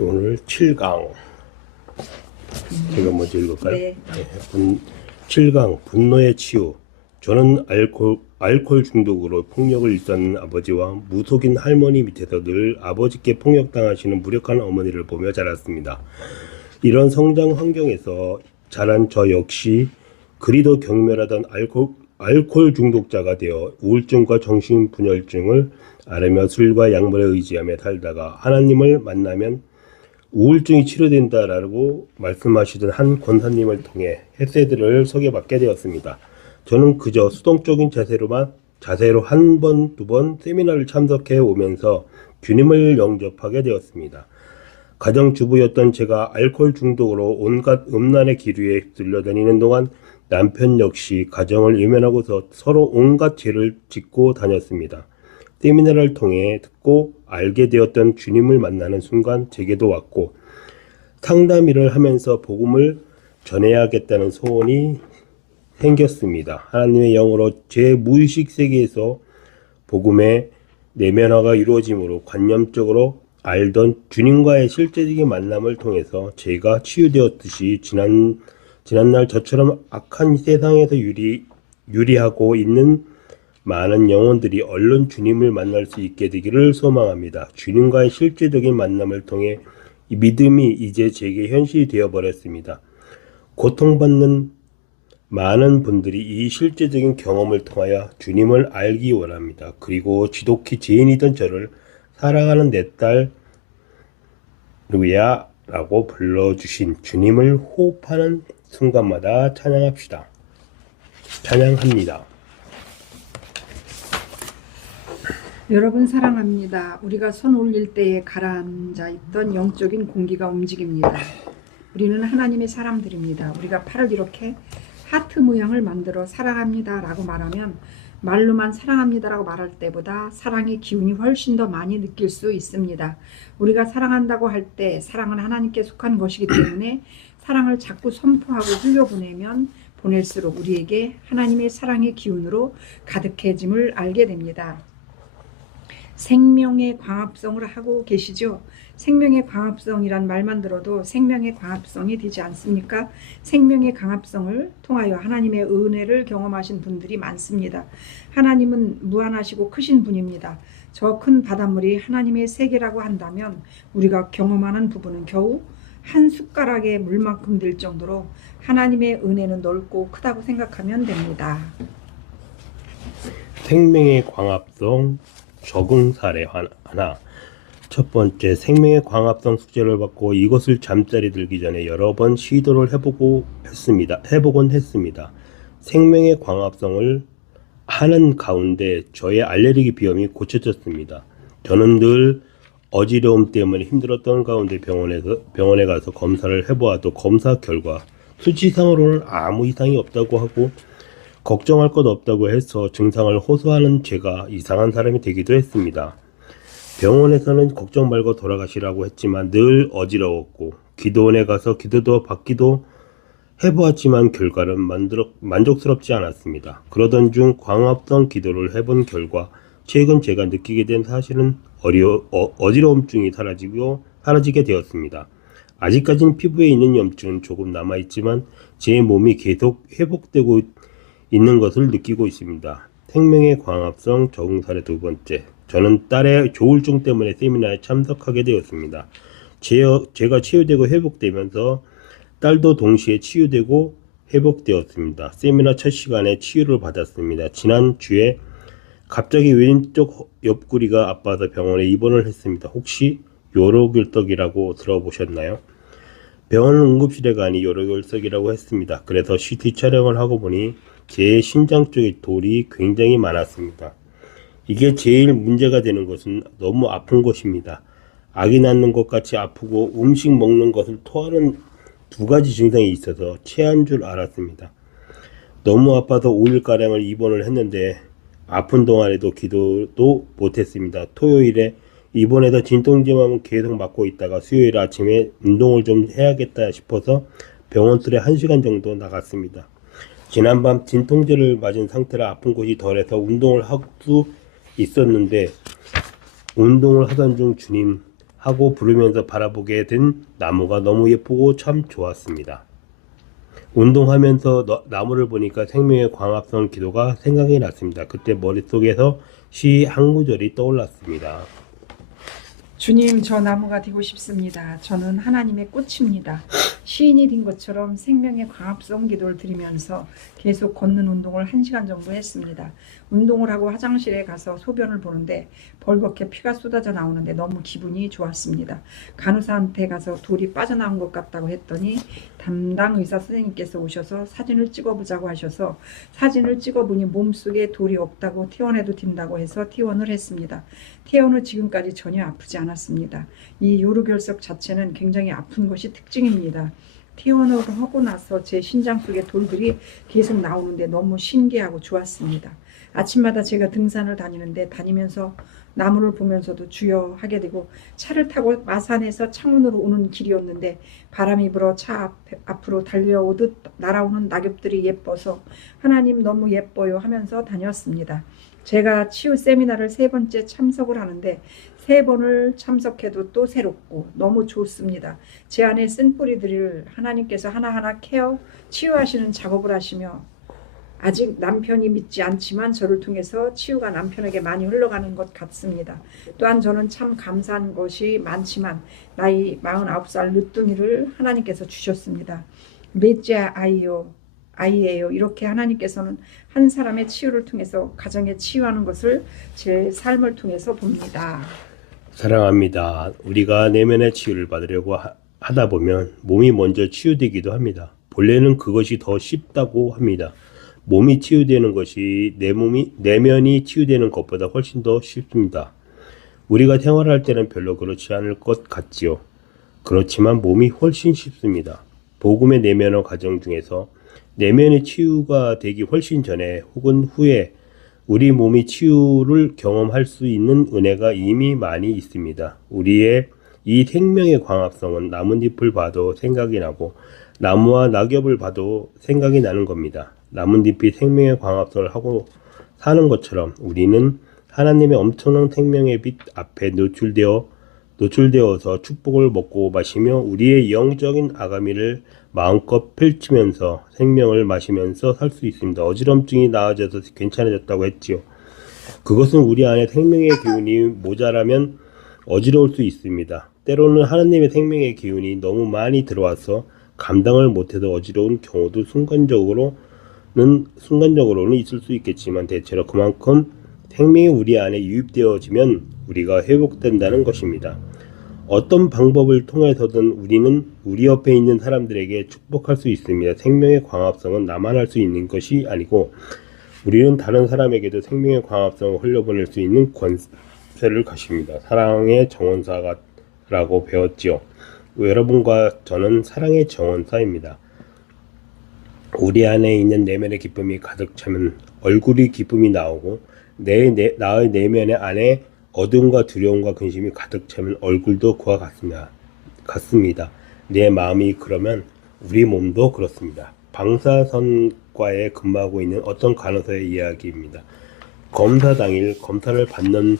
오늘 7강 제가 먼저 읽을까요? 네. 7강 분노의 치유. 저는 알코올 중독으로 폭력을 일삼는 아버지와 무속인 할머니 밑에서 늘 아버지께 폭력당하시는 무력한 어머니를 보며 자랐습니다. 이런 성장 환경에서 자란 저 역시 그리도 경멸하던 알코올 중독자가 되어 우울증과 정신분열증을 앓으며 술과 약물에 의지하며 살다가 하나님을 만나면 우울증이 치료된다라고 말씀하시던 한 권사님을 통해 헤세드를 소개받게 되었습니다. 저는 그저 수동적인 자세로 한 번, 두 번 세미나를 참석해 오면서 주님을 영접하게 되었습니다. 가정주부였던 제가 알코올 중독으로 온갖 음란의 기류에 들려다니는 동안 남편 역시 가정을 외면하고서 서로 온갖 죄를 짓고 다녔습니다. 세미나를 통해 듣고 알게 되었던 주님을 만나는 순간 제게도 왔고 상담 일을 하면서 복음을 전해야겠다는 소원이 생겼습니다. 하나님의 영으로 제 무의식 세계에서 복음의 내면화가 이루어지므로 관념적으로 알던 주님과의 실제적인 만남을 통해서 제가 치유되었듯이 지난날 저처럼 악한 세상에서 유리하고 있는 많은 영혼들이 얼른 주님을 만날 수 있게 되기를 소망합니다. 주님과의 실제적인 만남을 통해 이 믿음이 이제 제게 현실이 되어버렸습니다. 고통받는 많은 분들이 이 실제적인 경험을 통하여 주님을 알기 원합니다. 그리고 지독히 죄인이던 저를 사랑하는 내 딸 루야 라고 불러주신 주님을 호흡하는 순간마다 찬양합시다. 찬양합니다. 여러분 사랑합니다. 우리가 손 올릴 때에 가라앉아 있던 영적인 공기가 움직입니다. 우리는 하나님의 사람들입니다. 우리가 팔을 이렇게 하트 모양을 만들어 사랑합니다 라고 말하면 말로만 사랑합니다 라고 말할 때보다 사랑의 기운이 훨씬 더 많이 느낄 수 있습니다. 우리가 사랑한다고 할 때 사랑은 하나님께 속한 것이기 때문에 사랑을 자꾸 선포하고 흘려보내면 보낼수록 우리에게 하나님의 사랑의 기운으로 가득해짐을 알게 됩니다. 생명의 광합성을 하고 계시죠? 생명의 광합성이란 말만 들어도 생명의 광합성이 되지 않습니까? 생명의 광합성을 통하여 하나님의 은혜를 경험하신 분들이 많습니다. 하나님은 무한하시고 크신 분입니다. 저 큰 바닷물이 하나님의 세계라고 한다면 우리가 경험하는 부분은 겨우 한 숟가락의 물만큼 될 정도로 하나님의 은혜는 넓고 크다고 생각하면 됩니다. 생명의 광합성 적응 사례 하나. 첫 번째, 생명의 광합성 숙제를 받고 이것을 잠자리 들기 전에 여러 번 시도를 해보곤 했습니다. 생명의 광합성을 하는 가운데 저의 알레르기 비염이 고쳐졌습니다. 저는 늘 어지러움 때문에 힘들었던 가운데 병원에 가서 검사를 해보아도 검사 결과 수치상으로는 아무 이상이 없다고 하고 걱정할 것 없다고 해서 증상을 호소하는 제가 이상한 사람이 되기도 했습니다. 병원에서는 걱정 말고 돌아가시라고 했지만 늘 어지러웠고 기도원에 가서 기도도 받기도 해보았지만 결과는 만족스럽지 않았습니다. 그러던 중 광합성 기도를 해본 결과 최근 제가 느끼게 된 사실은 어지러움증이 사라지게 되었습니다. 아직까지는 피부에 있는 염증은 조금 남아있지만 제 몸이 계속 회복되고 있는 것을 느끼고 있습니다. 생명의 광합성 적응 사례 두 번째. 저는 딸의 조울증 때문에 세미나에 참석하게 되었습니다. 제가 치유되고 회복되면서 딸도 동시에 치유되고 회복되었습니다. 세미나 첫 시간에 치유를 받았습니다. 지난주에 갑자기 왼쪽 옆구리가 아파서 병원에 입원을 했습니다. 혹시 요로결석이라고 들어보셨나요? 병원 응급실에 가니 요로결석이라고 했습니다. 그래서 CT 촬영을 하고 보니 제 신장 쪽에 돌이 굉장히 많았습니다. 이게 제일 문제가 되는 것은 너무 아픈 것입니다. 아기 낳는 것 같이 아프고 음식 먹는 것을 토하는 두 가지 증상이 있어서 체한 줄 알았습니다. 너무 아파서 5일가량을 입원을 했는데 아픈 동안에도 기도도 못했습니다. 토요일에 입원해서 진통제만 계속 맞고 있다가 수요일 아침에 운동을 좀 해야겠다 싶어서 병원술에 1시간 정도 나갔습니다. 지난밤 진통제를 맞은 상태라 아픈 곳이 덜해서 운동을 할 수 있었는데 운동을 하던 중 주님 하고 부르면서 바라보게 된 나무가 너무 예쁘고 참 좋았습니다. 운동하면서 나무를 보니까 생명의 광합성 기도가 생각이 났습니다. 그때 머릿속에서 시 한 구절이 떠올랐습니다. 주님, 저 나무가 되고 싶습니다. 저는 하나님의 꽃입니다. 시인이 된 것처럼 생명의 광합성 기도를 드리면서 계속 걷는 운동을 1시간 정도 했습니다. 운동을 하고 화장실에 가서 소변을 보는데 벌겋게 피가 쏟아져 나오는데 너무 기분이 좋았습니다. 간호사한테 가서 돌이 빠져나온 것 같다고 했더니 담당 의사 선생님께서 오셔서 사진을 찍어보자고 하셔서 사진을 찍어보니 몸속에 돌이 없다고 퇴원해도 된다고 해서 퇴원을 했습니다. 퇴원 후 지금까지 전혀 아프지 않았습니다. 이 요로결석 자체는 굉장히 아픈 것이 특징입니다. 퇴원을 하고 나서 제 신장 속에 돌들이 계속 나오는데 너무 신기하고 좋았습니다. 아침마다 제가 등산을 다니면서 나무를 보면서도 주여 하게 되고, 차를 타고 마산에서 창원으로 오는 길이었는데 바람이 불어 차 앞으로 달려오듯 날아오는 낙엽들이 예뻐서 하나님 너무 예뻐요 하면서 다녔습니다. 제가 치유 세미나를 3번째 참석을 하는데 3번을 참석해도 또 새롭고 너무 좋습니다. 제 안에 쓴 뿌리들을 하나님께서 하나하나 케어, 치유하시는 작업을 하시며, 아직 남편이 믿지 않지만 저를 통해서 치유가 남편에게 많이 흘러가는 것 같습니다. 또한 저는 참 감사한 것이 많지만 나이 49살 늦둥이를 하나님께서 주셨습니다. 넷째 아이예요. 이렇게 하나님께서는 한 사람의 치유를 통해서 가정에 치유하는 것을 제 삶을 통해서 봅니다. 사랑합니다. 우리가 내면의 치유를 받으려고 하다 보면 몸이 먼저 치유되기도 합니다. 본래는 그것이 더 쉽다고 합니다. 몸이 치유되는 것이 내면이 치유되는 것보다 훨씬 더 쉽습니다. 우리가 생활할 때는 별로 그렇지 않을 것 같지요. 그렇지만 몸이 훨씬 쉽습니다. 복음의 내면의 과정 중에서 내면의 치유가 되기 훨씬 전에 혹은 후에 우리 몸이 치유를 경험할 수 있는 은혜가 이미 많이 있습니다. 우리의 이 생명의 광합성은 나뭇잎을 봐도 생각이 나고 나무와 낙엽을 봐도 생각이 나는 겁니다. 나뭇잎이 생명의 광합성을 하고 사는 것처럼 우리는 하나님의 엄청난 생명의 빛 앞에 노출되어서 축복을 먹고 마시며 우리의 영적인 아가미를 마음껏 펼치면서 생명을 마시면서 살 수 있습니다. 어지럼증이 나아져서 괜찮아졌다고 했지요. 그것은 우리 안에 생명의 기운이 모자라면 어지러울 수 있습니다. 때로는 하나님의 생명의 기운이 너무 많이 들어와서 감당을 못해서 어지러운 경우도 순간적으로는 있을 수 있겠지만 대체로 그만큼 생명이 우리 안에 유입되어지면 우리가 회복된다는 것입니다. 어떤 방법을 통해서든 우리는 우리 옆에 있는 사람들에게 축복할 수 있습니다. 생명의 광합성은 나만 할 수 있는 것이 아니고 우리는 다른 사람에게도 생명의 광합성을 흘려보낼 수 있는 권세를 가집니다. 사랑의 정원사라고 배웠지요. 여러분과 저는 사랑의 정원사입니다. 우리 안에 있는 내면의 기쁨이 가득 차면 얼굴이 기쁨이 나오고 나의 내면의 안에 어둠과 두려움과 근심이 가득 차면 얼굴도 그와 같습니다. 내 마음이 그러면 우리 몸도 그렇습니다. 방사선과에 근무하고 있는 어떤 간호사의 이야기입니다. 검사 당일 검사를 받는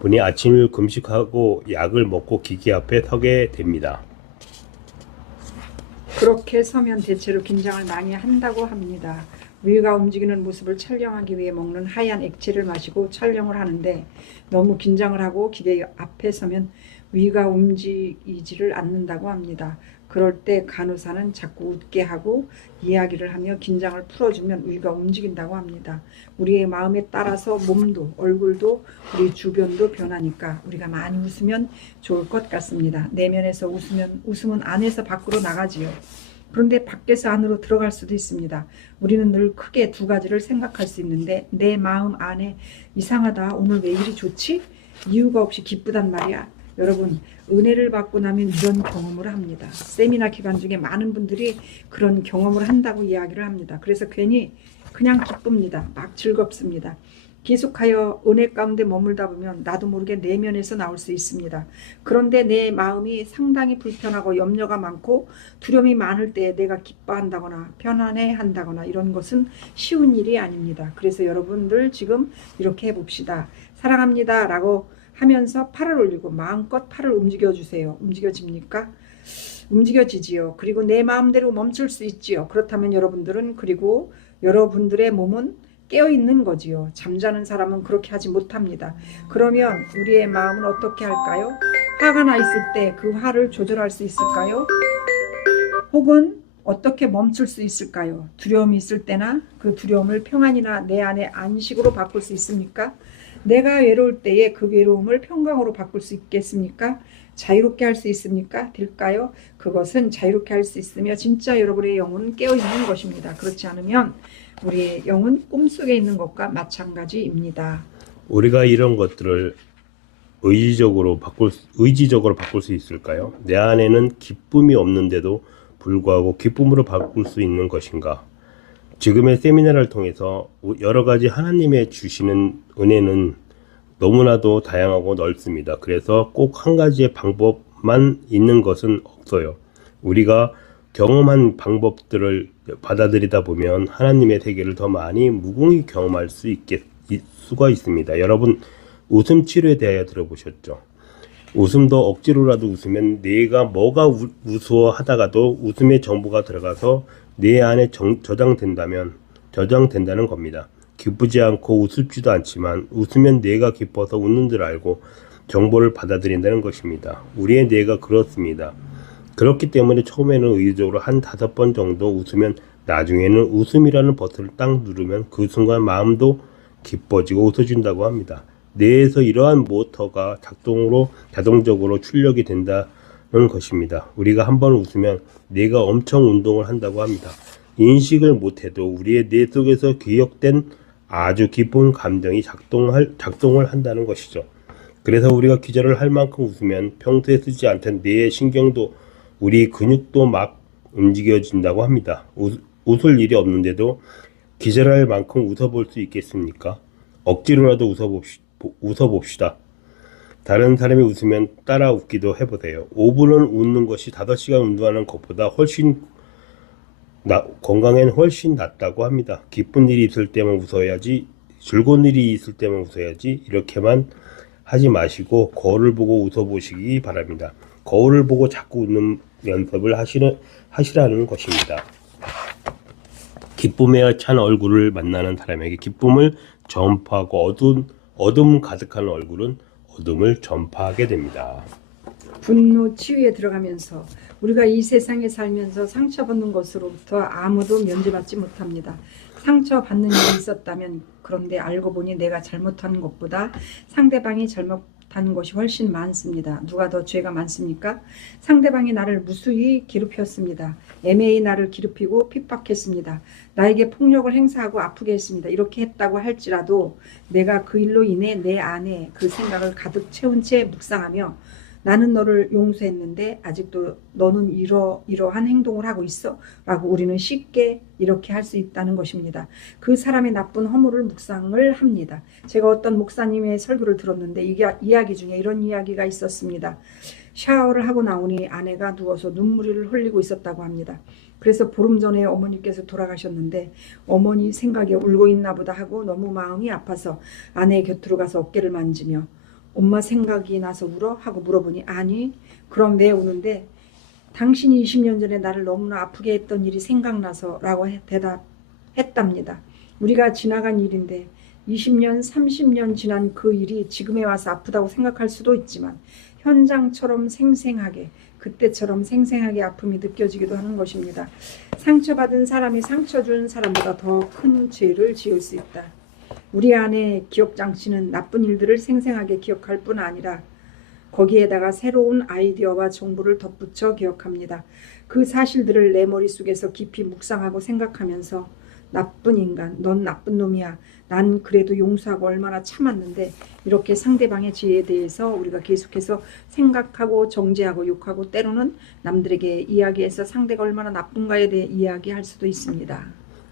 분이 아침을 금식하고 약을 먹고 기계 앞에 서게 됩니다. 그렇게 서면 대체로 긴장을 많이 한다고 합니다. 위가 움직이는 모습을 촬영하기 위해 먹는 하얀 액체를 마시고 촬영을 하는데 너무 긴장을 하고 기계 앞에 서면 위가 움직이지를 않는다고 합니다. 그럴 때 간호사는 자꾸 웃게 하고 이야기를 하며 긴장을 풀어주면 위가 움직인다고 합니다. 우리의 마음에 따라서 몸도 얼굴도 우리 주변도 변하니까 우리가 많이 웃으면 좋을 것 같습니다. 내면에서 웃음은 안에서 밖으로 나가지요. 그런데 밖에서 안으로 들어갈 수도 있습니다. 우리는 늘 크게 두 가지를 생각할 수 있는데 내 마음 안에 이상하다, 오늘 왜 이리 좋지? 이유가 없이 기쁘단 말이야. 여러분, 은혜를 받고 나면 이런 경험을 합니다. 세미나 기간 중에 많은 분들이 그런 경험을 한다고 이야기를 합니다. 그래서 괜히 그냥 기쁩니다. 막 즐겁습니다. 계속하여 은혜 가운데 머물다 보면 나도 모르게 내면에서 나올 수 있습니다. 그런데 내 마음이 상당히 불편하고 염려가 많고 두려움이 많을 때 내가 기뻐한다거나 편안해한다거나 이런 것은 쉬운 일이 아닙니다. 그래서 여러분들 지금 이렇게 해봅시다. 사랑합니다 라고 하면서 팔을 올리고 마음껏 팔을 움직여 주세요. 움직여집니까? 움직여지지요. 그리고 내 마음대로 멈출 수 있지요. 그렇다면 그리고 여러분들의 몸은 깨어 있는 거지요. 잠자는 사람은 그렇게 하지 못합니다. 그러면 우리의 마음은 어떻게 할까요? 화가 나 있을 때 그 화를 조절할 수 있을까요? 혹은 어떻게 멈출 수 있을까요? 두려움이 있을 때나 그 두려움을 평안이나 내 안의 안식으로 바꿀 수 있습니까? 내가 외로울 때에 그 외로움을 평강으로 바꿀 수 있겠습니까? 자유롭게 할 수 있습니까? 될까요? 그것은 자유롭게 할 수 있으며 진짜 여러분의 영혼은 깨어있는 것입니다. 그렇지 않으면 우리의 영은 꿈속에 있는 것과 마찬가지입니다. 우리가 이런 것들을 의지적으로 바꿀 수 있을까요? 내 안에는 기쁨이 없는데도 불구하고 기쁨으로 바꿀 수 있는 것인가? 지금의 세미나를 통해서 여러 가지 하나님의 주시는 은혜는 너무나도 다양하고 넓습니다. 그래서 꼭 한 가지의 방법만 있는 것은 없어요. 우리가 경험한 방법들을 받아들이다 보면 하나님의 세계를 더 많이 무궁히 경험할 수가 있습니다. 여러분, 웃음 치료에 대하여 들어보셨죠? 웃음도 억지로라도 웃으면 내가 뭐가 무서워 하다가도 웃음의 정보가 들어가서 내 안에 저장된다는 겁니다. 기쁘지 않고 우습지도 않지만 웃으면 내가 기뻐서 웃는 줄 알고 정보를 받아들인다는 것입니다. 우리의 뇌가 그렇습니다. 그렇기 때문에 처음에는 의도적으로 한 5번 정도 웃으면 나중에는 웃음이라는 버튼을 딱 누르면 그 순간 마음도 기뻐지고 웃어준다고 합니다. 뇌에서 이러한 모터가 자동적으로 출력이 된다는 것입니다. 우리가 한번 웃으면 뇌가 엄청 운동을 한다고 합니다. 인식을 못해도 우리의 뇌 속에서 기억된 아주 기쁜 감정이 작동을 한다는 것이죠. 그래서 우리가 기절을 할 만큼 웃으면 평소에 쓰지 않던 뇌의 신경도 우리 근육도 막 움직여진다고 합니다. 웃을 일이 없는데도 기절할 만큼 웃어볼 수 있겠습니까? 억지로라도 웃어봅시다. 다른 사람이 웃으면 따라 웃기도 해보세요. 5분을 웃는 것이 5시간 운동하는 것보다 건강엔 훨씬 낫다고 합니다. 기쁜 일이 있을 때만 웃어야지, 즐거운 일이 있을 때만 웃어야지, 이렇게만 하지 마시고 거울을 보고 웃어보시기 바랍니다. 거울을 보고 자꾸 웃는 연습을 하시라는 것입니다. 기쁨에 찬 얼굴을 만나는 사람에게 기쁨을 전파하고 어둠 가득한 얼굴은 어둠을 전파하게 됩니다. 분노 치유에 들어가면서 우리가 이 세상에 살면서 상처받는 것으로부터 아무도 면제받지 못합니다. 상처받는 일이 있었다면 그런데 알고 보니 내가 잘못한 것보다 상대방이 잘못한 것이 훨씬 많습니다. 누가 더 죄가 많습니까? 상대방이 나를 무수히 괴롭혔습니다. 애매히 나를 괴롭히고 핍박했습니다. 나에게 폭력을 행사하고 아프게 했습니다. 이렇게 했다고 할지라도 내가 그 일로 인해 내 안에 그 생각을 가득 채운 채 묵상하며 나는 너를 용서했는데 아직도 너는 이러한 행동을 하고 있어? 라고 우리는 쉽게 이렇게 할 수 있다는 것입니다. 그 사람의 나쁜 허물을 묵상을 합니다. 제가 어떤 목사님의 설교를 들었는데 이야기 중에 이런 이야기가 있었습니다. 샤워를 하고 나오니 아내가 누워서 눈물을 흘리고 있었다고 합니다. 그래서 보름 전에 어머니께서 돌아가셨는데 어머니 생각에 울고 있나 보다 하고 너무 마음이 아파서 아내 곁으로 가서 어깨를 만지며 엄마 생각이 나서 울어? 하고 물어보니 아니 그럼 왜 우는데 당신이 20년 전에 나를 너무나 아프게 했던 일이 생각나서 라고 대답했답니다. 우리가 지나간 일인데 20년 30년 지난 그 일이 지금에 와서 아프다고 생각할 수도 있지만 현장처럼 생생하게 그때처럼 생생하게 아픔이 느껴지기도 하는 것입니다. 상처받은 사람이 상처 준 사람보다 더 큰 죄를 지을 수 있다. 우리 안에 기억장치는 나쁜 일들을 생생하게 기억할 뿐 아니라 거기에다가 새로운 아이디어와 정보를 덧붙여 기억합니다. 그 사실들을 내 머릿속에서 깊이 묵상하고 생각하면서 나쁜 인간, 넌 나쁜 놈이야. 난 그래도 용서하고 얼마나 참았는데 이렇게 상대방의 죄에 대해서 우리가 계속해서 생각하고 정죄하고 욕하고 때로는 남들에게 이야기해서 상대가 얼마나 나쁜가에 대해 이야기할 수도 있습니다.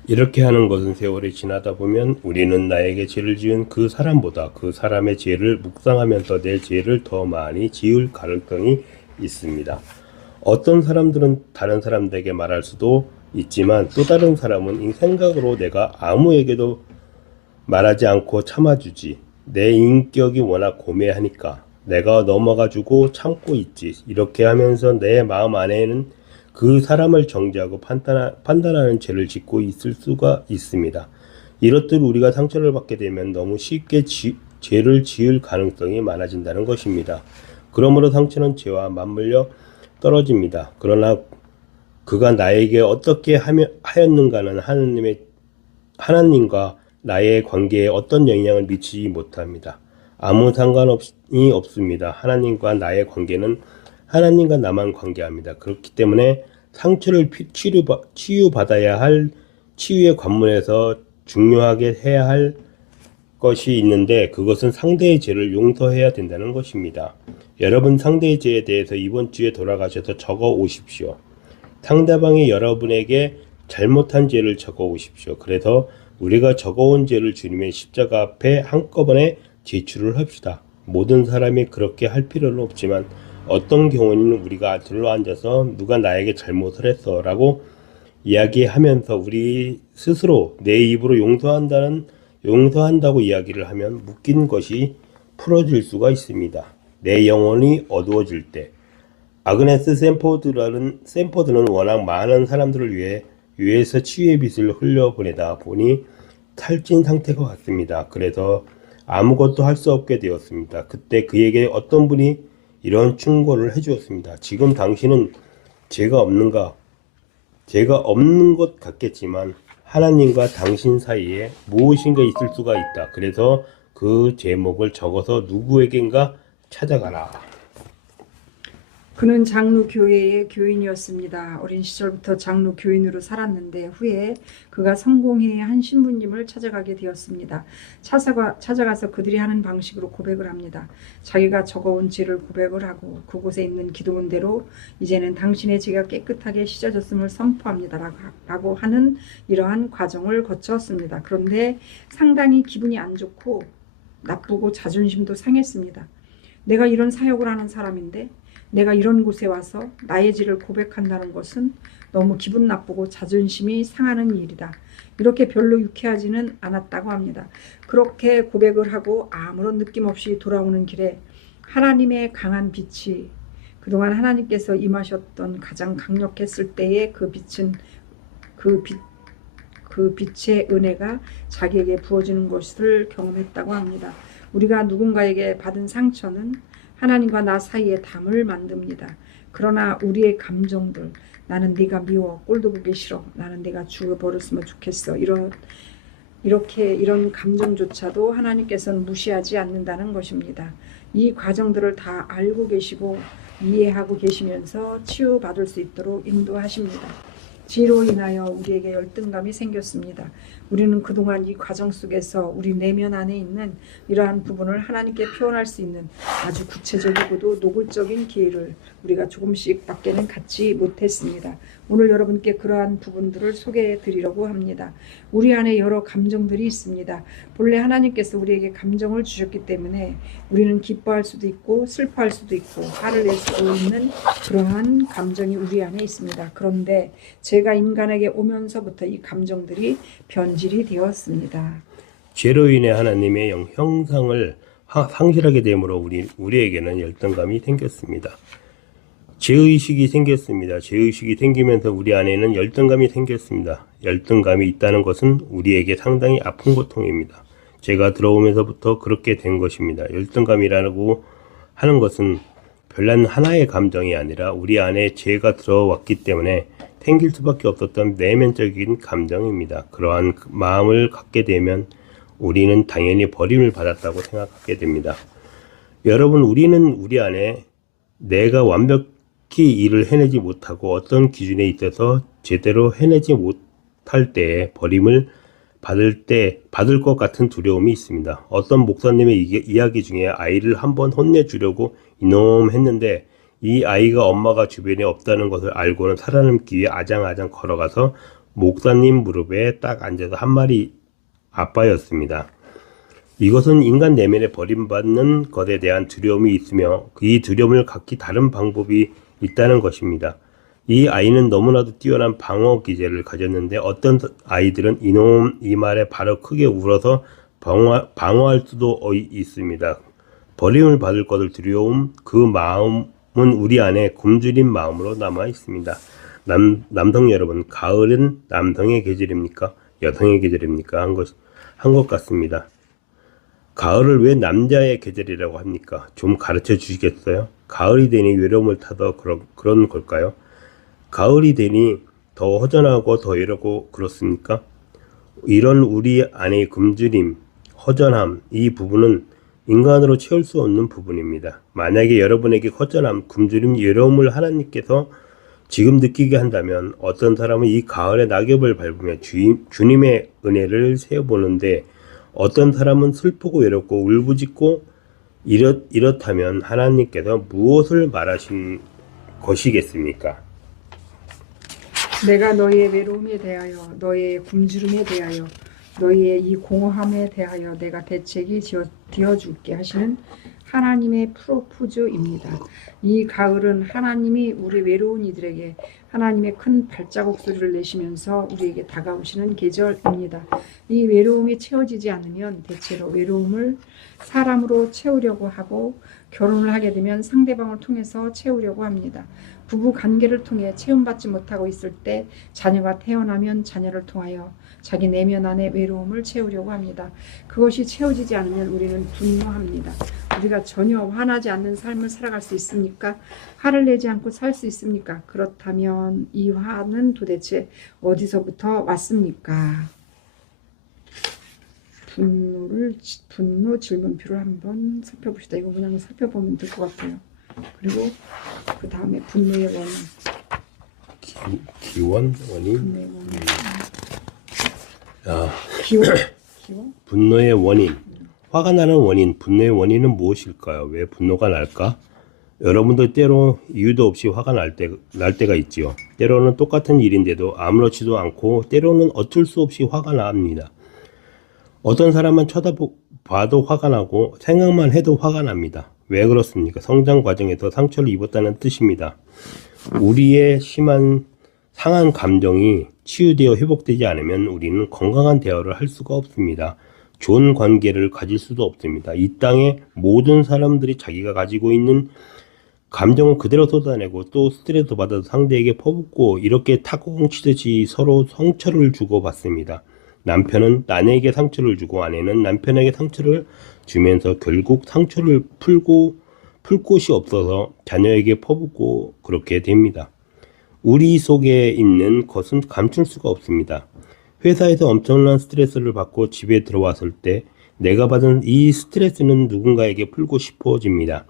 이렇게 하는 것은 세월이 지나다 보면 우리는 나에게 죄를 지은 그 사람보다 그 사람의 죄를 묵상하면서 내 죄를 더 많이 지을 가능성이 있습니다. 어떤 사람들은 다른 사람들에게 말할 수도 있지만 또 다른 사람은 이 생각으로 내가 아무에게도 말하지 않고 참아주지 내 인격이 워낙 고매하니까 내가 넘어가지고 참고 있지. 이렇게 하면서 내 마음 안에는 그 사람을 정죄하고 판단하는 죄를 짓고 있을 수가 있습니다. 이렇듯 우리가 상처를 받게 되면 너무 쉽게 죄를 지을 가능성이 많아진다는 것입니다. 그러므로 상처는 죄와 맞물려 떨어집니다. 그러나 그가 나에게 어떻게 하였는가는 하나님과 나의 관계에 어떤 영향을 미치지 못합니다. 아무 상관이 없습니다. 하나님과 나의 관계는 하나님과 나만 관계합니다. 그렇기 때문에 상처를 치유받아야 할 치유의 관문에서 중요하게 해야 할 것이 있는데 그것은 상대의 죄를 용서해야 된다는 것입니다. 여러분 상대의 죄에 대해서 이번 주에 돌아가셔서 적어 오십시오. 상대방이 여러분에게 잘못한 죄를 적어 오십시오. 그래서 우리가 적어온 죄를 주님의 십자가 앞에 한꺼번에 제출을 합시다. 모든 사람이 그렇게 할 필요는 없지만 어떤 경우는 우리가 둘러앉아서 누가 나에게 잘못을 했어 라고 이야기하면서 우리 스스로 내 입으로 용서한다고 이야기를 하면 묶인 것이 풀어질 수가 있습니다. 내 영혼이 어두워질 때 아그네스 샘포드는 워낙 많은 사람들을 위해서 치유의 빛을 흘려보내다 보니 탈진 상태가 왔습니다. 그래서 아무것도 할 수 없게 되었습니다. 그때 그에게 어떤 분이 이런 충고를 해주었습니다. 지금 당신은 죄가 없는 것 같겠지만 하나님과 당신 사이에 무엇인가 있을 수가 있다. 그래서 그 제목을 적어서 누구에겐가 찾아가라. 그는 장로 교회의 교인이었습니다. 어린 시절부터 장로 교인으로 살았는데 후에 그가 성공회의 한 신부님을 찾아가게 되었습니다. 찾아가서 그들이 하는 방식으로 고백을 합니다. 자기가 적어온 죄를 고백을 하고 그곳에 있는 기도문대로 이제는 당신의 죄가 깨끗하게 씻어졌음을 선포합니다. 라고 하는 이러한 과정을 거쳤습니다. 그런데 상당히 기분이 안 좋고 나쁘고 자존심도 상했습니다. 내가 이런 사역을 하는 사람인데 내가 이런 곳에 와서 나의 죄를 고백한다는 것은 너무 기분 나쁘고 자존심이 상하는 일이다. 이렇게 별로 유쾌하지는 않았다고 합니다. 그렇게 고백을 하고 아무런 느낌 없이 돌아오는 길에 하나님의 강한 빛이 그동안 하나님께서 임하셨던 가장 강력했을 때의 그 빛은 그 빛의 은혜가 자기에게 부어지는 것을 경험했다고 합니다. 우리가 누군가에게 받은 상처는 하나님과 나 사이에 담을 만듭니다. 그러나 우리의 감정들, 나는 네가 미워, 꼴도 보기 싫어, 나는 네가 죽어버렸으면 좋겠어, 이런 감정조차도 하나님께서는 무시하지 않는다는 것입니다. 이 과정들을 다 알고 계시고 이해하고 계시면서 치유받을 수 있도록 인도하십니다. 죄로 인하여 우리에게 열등감이 생겼습니다. 우리는 그동안 이 과정 속에서 우리 내면 안에 있는 이러한 부분을 하나님께 표현할 수 있는 아주 구체적이고도 노골적인 기회를 우리가 조금씩 밖에는 갖지 못했습니다. 오늘 여러분께 그러한 부분들을 소개해 드리려고 합니다. 우리 안에 여러 감정들이 있습니다. 본래 하나님께서 우리에게 감정을 주셨기 때문에 우리는 기뻐할 수도 있고 슬퍼할 수도 있고 화를 낼 수도 있는 그러한 감정이 우리 안에 있습니다. 그런데 죄가 인간에게 오면서부터 이 감정들이 변질이 되었습니다. 죄로 인해 하나님의 형상을 상실하게 되므로 우리에게는 열등감이 생겼습니다. 죄의식이 생겼습니다. 죄의식이 생기면서 우리 안에는 열등감이 생겼습니다. 열등감이 있다는 것은 우리에게 상당히 아픈 고통입니다. 죄가 들어오면서부터 그렇게 된 것입니다. 열등감이라고 하는 것은 별난 하나의 감정이 아니라 우리 안에 죄가 들어왔기 때문에 생길 수밖에 없었던 내면적인 감정입니다. 그러한 마음을 갖게 되면 우리는 당연히 버림을 받았다고 생각하게 됩니다. 여러분, 우리는 우리 안에 내가 완벽히 일을 해내지 못하고 어떤 기준에 있어서 제대로 해내지 못할 때에 버림을 받을 것 같은 두려움이 있습니다. 어떤 목사님의 이야기 중에 아이를 한번 혼내주려고 이놈 했는데 이 아이가 엄마가 주변에 없다는 것을 알고는 살아남기 위해 아장아장 걸어가서 목사님 무릎에 딱 앉아서 한 말이 아빠였습니다. 이것은 인간 내면에 버림받는 것에 대한 두려움이 있으며 이 두려움을 갖기 다른 방법이 있다는 것입니다. 이 아이는 너무나도 뛰어난 방어 기제를 가졌는데 어떤 아이들은 이놈 이 말에 바로 크게 울어서 방어할 수도 있습니다. 버림을 받을 것을 두려움, 그 마음은 우리 안에 굶주린 마음으로 남아 있습니다. 남성 여러분, 가을은 남성의 계절입니까? 여성의 계절입니까? 한 것 같습니다. 가을을 왜 남자의 계절이라고 합니까? 좀 가르쳐 주시겠어요? 가을이 되니 외로움을 타서 그런 걸까요? 가을이 되니 더 허전하고 더 외롭고 그렇습니까? 이런 우리 안의 굶주림, 허전함, 이 부분은 인간으로 채울 수 없는 부분입니다. 만약에 여러분에게 허전함, 굶주림, 외로움을 하나님께서 지금 느끼게 한다면 어떤 사람은 이 가을의 낙엽을 밟으며 주님의 은혜를 세어보는데 어떤 사람은 슬프고 외롭고 울부짖고 이렇다면 하나님께서 무엇을 말하신 것이겠습니까? 내가 너의 외로움에 대하여, 너의 굶주림에 대하여, 너의 이 공허함에 대하여 내가 대책이 되어줄게 하시는 하나님의 프로포즈입니다. 이 가을은 하나님이 우리 외로운 이들에게 하나님의 큰 발자국 소리를 내시면서 우리에게 다가오시는 계절입니다. 이 외로움이 채워지지 않으면 대체로 외로움을 사람으로 채우려고 하고 결혼을 하게 되면 상대방을 통해서 채우려고 합니다. 부부 관계를 통해 채움받지 못하고 있을 때 자녀가 태어나면 자녀를 통하여 자기 내면 안에 외로움을 채우려고 합니다. 그것이 채워지지 않으면 우리는 분노합니다. 우리가 전혀 화나지 않는 삶을 살아갈 수 있습니까? 화를 내지 않고 살 수 있습니까? 그렇다면 이 화는 도대체 어디서부터 왔습니까? 분노 질문표를 한번 살펴봅시다. 이거 그냥 살펴보면 될 것 같아요. 그리고 그 다음에 분노의 원인. 기원? 원인? 분노의 원인. 기원? 기원? 분노의 원인. 화가 나는 원인, 분노의 원인은 무엇일까요? 왜 분노가 날까? 여러분도 때로 이유도 없이 화가 날 때가 있지요. 때로는 똑같은 일인데도 아무렇지도 않고 때로는 어쩔 수 없이 화가 납니다. 어떤 사람은 쳐다봐도 화가 나고 생각만 해도 화가 납니다. 왜 그렇습니까? 성장 과정에서 상처를 입었다는 뜻입니다. 우리의 심한 상한 감정이 치유되어 회복되지 않으면 우리는 건강한 대화를 할 수가 없습니다. 좋은 관계를 가질 수도 없습니다. 이 땅의 모든 사람들이 자기가 가지고 있는 감정을 그대로 쏟아내고 또 스트레스 받아서 상대에게 퍼붓고 이렇게 탁구공 치듯이 서로 상처를 주고받습니다. 남편은 아내에게 상처를 주고 아내는 남편에게 상처를 주면서 결국 상처를 풀 곳이 없어서 자녀에게 퍼붓고 그렇게 됩니다. 우리 속에 있는 것은 감출 수가 없습니다. 회사에서 엄청난 스트레스를 받고 집에 들어왔을 때 내가 받은 이 스트레스는 누군가에게 풀고 싶어집니다.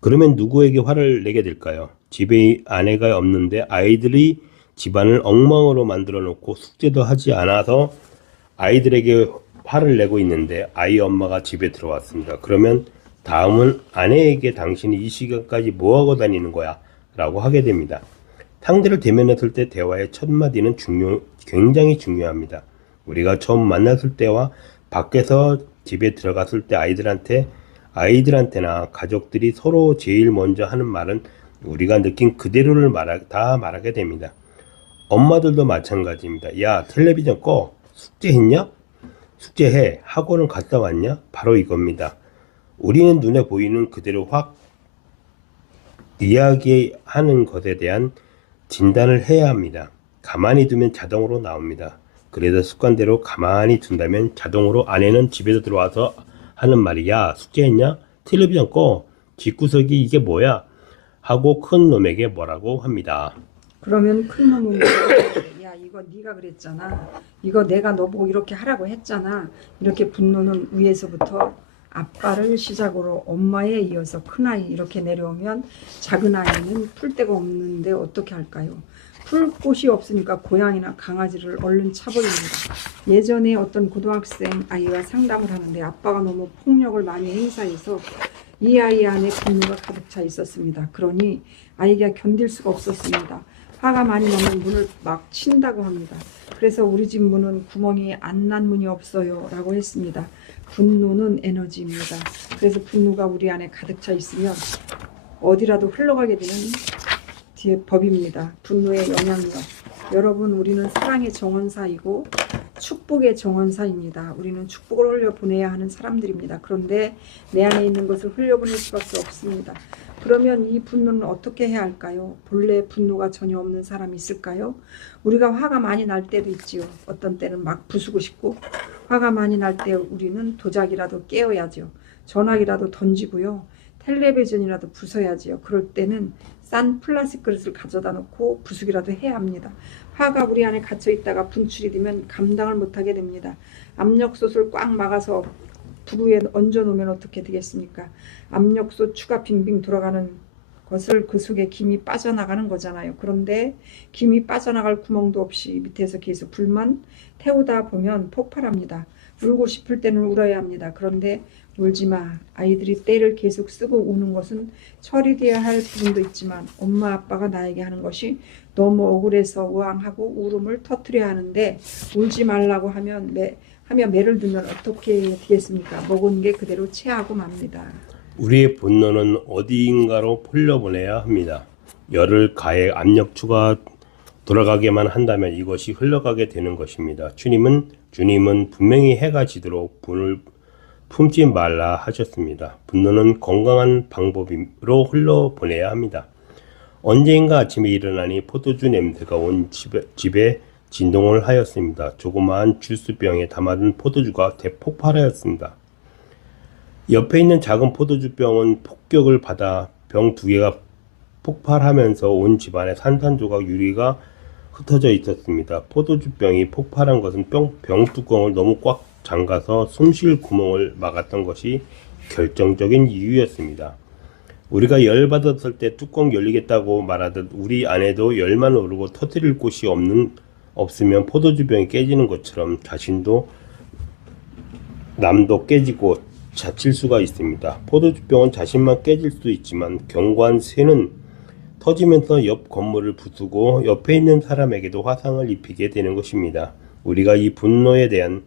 그러면 누구에게 화를 내게 될까요? 집에 아내가 없는데 아이들이 집안을 엉망으로 만들어 놓고 숙제도 하지 않아서 아이들에게 화를 내고 있는데 아이 엄마가 집에 들어왔습니다. 그러면 다음은 아내에게 당신이 이 시간까지 뭐하고 다니는 거야? 라고 하게 됩니다. 상대를 대면했을 때 대화의 첫 마디는 굉장히 중요합니다. 우리가 처음 만났을 때와 밖에서 집에 들어갔을 때 아이들한테나 가족들이 서로 제일 먼저 하는 말은 우리가 느낀 그대로를 다 말하게 됩니다. 엄마들도 마찬가지입니다. 야, 텔레비전 꺼. 숙제했냐? 숙제해. 학원은 갔다 왔냐? 바로 이겁니다. 우리는 눈에 보이는 그대로 확 이야기하는 것에 대한 진단을 해야 합니다. 가만히 두면 자동으로 나옵니다. 그래서 습관대로 가만히 둔다면 자동으로 아내는 집에서 들어와서 하는 말이 야, 숙제했냐? 텔레비전 꺼. 집구석이 이게 뭐야? 하고 큰 놈에게 뭐라고 합니다. 그러면 큰 놈은 야, 이거 네가 그랬잖아. 이거 내가 너보고 이렇게 하라고 했잖아. 이렇게 분노는 위에서부터 아빠를 시작으로 엄마에 이어서 큰아이 이렇게 내려오면 작은 아이는 풀 데가 없는데 어떻게 할까요? 풀 곳이 없으니까 고양이나 강아지를 얼른 차버립니다. 예전에 어떤 고등학생 아이와 상담을 하는데 아빠가 너무 폭력을 많이 행사해서 이 아이 안에 분노가 가득 차 있었습니다. 그러니 아이가 견딜 수가 없었습니다. 화가 많이 나면 문을 막 친다고 합니다. 그래서 우리 집 문은 구멍이 안 난 문이 없어요 라고 했습니다. 분노는 에너지입니다. 그래서 분노가 우리 안에 가득 차 있으면 어디라도 흘러가게 되는 법입니다. 분노의 영향력. 여러분, 우리는 사랑의 정원사이고 축복의 정원사입니다. 우리는 축복을 흘려보내야 하는 사람들입니다. 그런데 내 안에 있는 것을 흘려보낼 수밖에 없습니다. 그러면 이 분노는 어떻게 해야 할까요? 본래 분노가 전혀 없는 사람이 있을까요? 우리가 화가 많이 날 때도 있지요. 어떤 때는 막 부수고 싶고, 화가 많이 날 때 우리는 도자기라도 깨어야죠. 전화기라도 던지고요. 텔레비전이라도 부숴야지요. 그럴 때는 싼 플라스틱 그릇을 가져다 놓고 부수기라도 해야 합니다. 화가 우리 안에 갇혀 있다가 분출이 되면 감당을 못하게 됩니다. 압력솥을 꽉 막아서 불 위에 얹어 놓으면 어떻게 되겠습니까? 압력솥 추가 빙빙 돌아가는 것을 그 속에 김이 빠져나가는 거잖아요. 그런데 김이 빠져나갈 구멍도 없이 밑에서 계속 불만 태우다 보면 폭발합니다. 울고 싶을 때는 울어야 합니다. 그런데 울지마. 아이들이 때를 계속 쓰고 우는 것은 처리되어야 할 부분도 있지만 엄마 아빠가 나에게 하는 것이 너무 억울해서 우왕하고 울음을 터뜨려야 하는데 울지 말라고 하면 매를 들면 어떻게 되겠습니까? 먹은 게 그대로 체하고 맙니다. 우리의 분노는 어디인가로 흘려보내야 합니다. 열을 가해 압력추가 돌아가게만 한다면 이것이 흘러가게 되는 것입니다. 주님은 분명히 해가 지도록 분을 품지 말라 하셨습니다. 분노는 건강한 방법으로 흘러보내야 합니다. 언젠가 아침에 일어나니 포도주 냄새가 온 집에 진동을 하였습니다. 조그마한 주스병에 담아둔 포도주가 대폭발하였습니다. 옆에 있는 작은 포도주병은 폭격을 받아 병 2개가 폭발하면서 온 집안에 산산조각 유리가 흩어져 있었습니다. 포도주병이 폭발한 것은 병 뚜껑을 너무 꽉 잠가서 숨 쉴 구멍을 막았던 것이 결정적인 이유였습니다. 우리가 열받았을 때 뚜껑 열리겠다고 말하듯 우리 안에도 열만 오르고 터뜨릴 곳이 없으면 포도주병이 깨지는 것처럼 자신도 남도 깨지고 다칠 수가 있습니다. 포도주병은 자신만 깨질 수도 있지만 견고한 쇠는 터지면서 옆 건물을 부수고 옆에 있는 사람에게도 화상을 입히게 되는 것입니다. 우리가 이 분노에 대한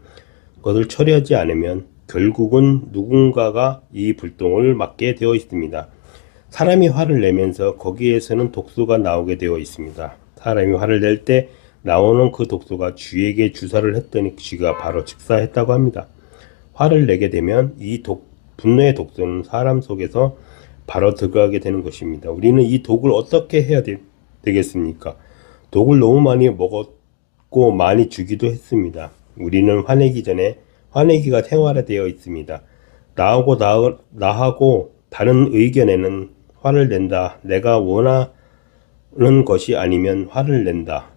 것을 처리하지 않으면 결국은 누군가가 이 불똥을 맞게 되어 있습니다. 사람이 화를 내면서 거기에서는 독소가 나오게 되어 있습니다. 사람이 화를 낼 때 나오는 그 독소가 쥐에게 주사를 했더니 쥐가 바로 즉사했다고 합니다. 화를 내게 되면 분노의 독소는 사람 속에서 바로 들어가게 되는 것입니다. 우리는 이 독을 어떻게 해야 되겠습니까? 독을 너무 많이 먹었고 많이 주기도 했습니다. 우리는 화내기 전에 화내기가 생활화되어 있습니다. 나하고 다른 의견에는 화를 낸다. 내가 원하는 것이 아니면 화를 낸다.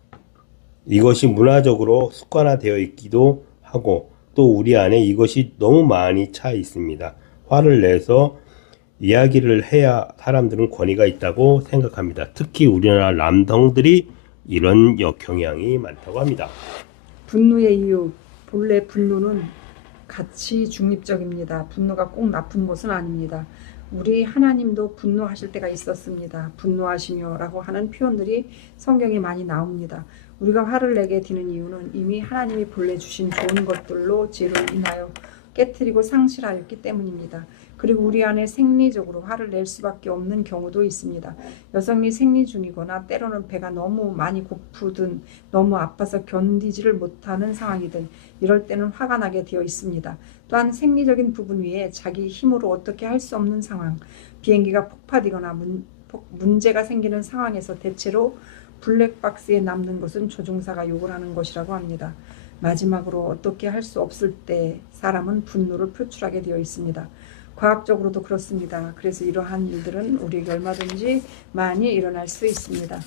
이것이 문화적으로 습관화되어 있기도 하고 또 우리 안에 이것이 너무 많이 차 있습니다. 화를 내서 이야기를 해야 사람들은 권위가 있다고 생각합니다. 특히 우리나라 남성들이 이런 경향이 많다고 합니다. 분노의 이유, 본래 분노는 가치 중립적입니다. 분노가 꼭 나쁜 것은 아닙니다. 우리 하나님도 분노하실 때가 있었습니다. 분노하시며 라고 하는 표현들이 성경에 많이 나옵니다. 우리가 화를 내게 되는 이유는 이미 하나님이 본래 주신 좋은 것들로 죄를 인하여 깨트리고 상실하였기 때문입니다. 그리고 우리 안에 생리적으로 화를 낼 수밖에 없는 경우도 있습니다. 여성이 생리 중이거나 때로는 배가 너무 많이 고프든 너무 아파서 견디지를 못하는 상황이든 이럴 때는 화가 나게 되어 있습니다. 또한 생리적인 부분 위에 자기 힘으로 어떻게 할 수 없는 상황, 비행기가 폭파되거나 문제가 생기는 상황에서 대체로 블랙박스에 남는 것은 조종사가 욕을 하는 것이라고 합니다. 마지막으로 어떻게 할 수 없을 때 사람은 분노를 표출하게 되어 있습니다. 과학적으로도 그렇습니다. 그래서 이러한 일들은 우리에게 얼마든지 많이 일어날 수 있습니다.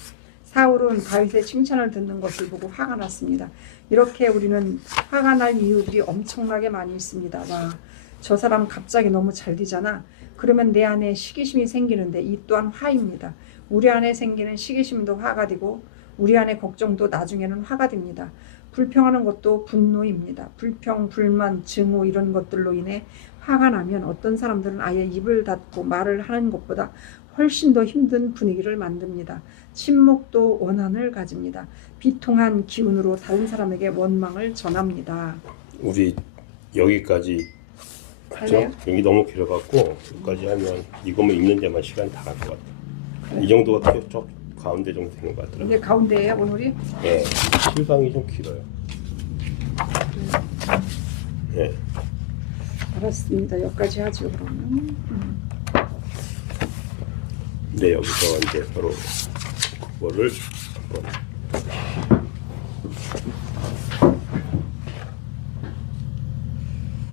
사울은 다윗의 칭찬을 듣는 것을 보고 화가 났습니다. 이렇게 우리는 화가 날 이유들이 엄청나게 많이 있습니다. 와, 저 사람 갑자기 너무 잘 되잖아. 그러면 내 안에 시기심이 생기는데 이 또한 화입니다. 우리 안에 생기는 시기심도 화가 되고 우리 안에 걱정도 나중에는 화가 됩니다. 불평하는 것도 분노입니다. 불평, 불만, 증오 이런 것들로 인해 화가 나면 어떤 사람들은 아예 입을 닫고 말을 하는 것보다 훨씬 더 힘든 분위기를 만듭니다. 침묵도 원한을 가집니다. 비통한 기운으로 다른 사람에게 원망을 전합니다. 우리 여기까지 할래요? 여기 너무 길어갖고 여기까지 하면 이것만 읽는 데만 시간이 다 갈 것 같아. 그래. 이 정도가 저 가운데 정도 되는 것 같더라고요. 이게 가운데예요, 오늘이? 네, 실강이 좀 길어요. 네. 알았습니다. 여기까지 하죠 그러면. 네, 여기서 이제 서로 그거를 한번